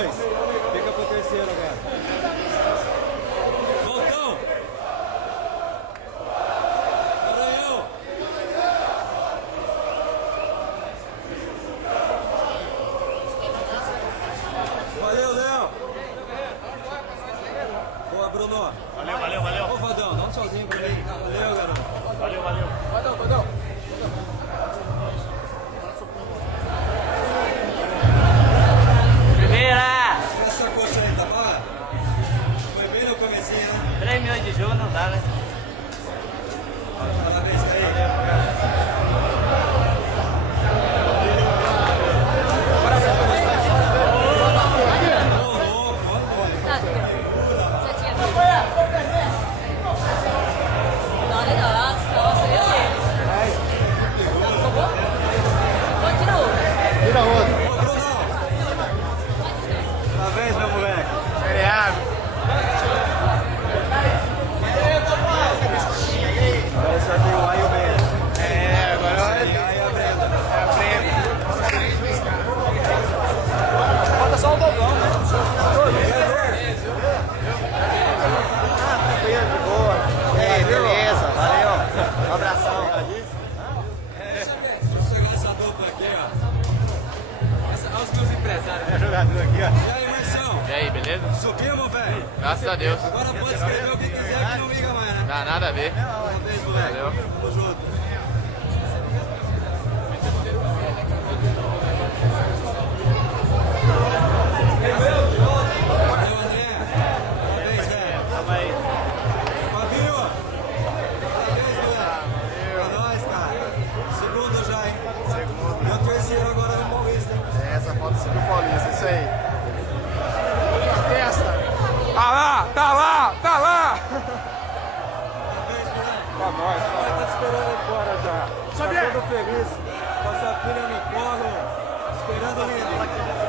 dois. Fica pro terceiro agora. Voltão. Maranhão. Valeu, Léo. Boa, Bruno. Valeu, valeu, valeu. Ô, Vadão, dá um tchauzinho pra mim. Valeu, garoto. Valeu, valeu. Vadão. Primeira! Essa coxa aí, tá boa? Foi bem no comecinho, né? 3 milhões de juros não dá, né? Parabéns aí. Tira outro. Parabéns, meu moleque. Ele abre. Agora só tem o A e o B. É, agora A e a Brenda. é a Brenda. Falta só o Dogão, né? Tranquilo, de boa. E aí, beleza? Valeu. Um abração. Deixa eu chegar essa dupla aqui, ó. Olha os meus empresários. É jogador aqui, ó. E aí, Marção? E aí, beleza? Subimos, velho? Graças a Deus. Agora pode escrever o que quiser que não liga mais, né? Dá nada a ver. Parabéns, moleque. Valeu. Tamo junto. Valeu, André. Parabéns, velho. Tamo aí. Fabinho. Parabéns, moleque. Pra nós, cara. Segundo já, hein? Segundo. E o terceiro agora no Paulista, hein? Essa foto do Silvio Paulista, isso aí. Testa. Tá lá! Parabéns, moleque. Pra nós. Ela tá te esperando aí fora já. Tá todo feliz. Com a sua filha no colo. Esperando ele.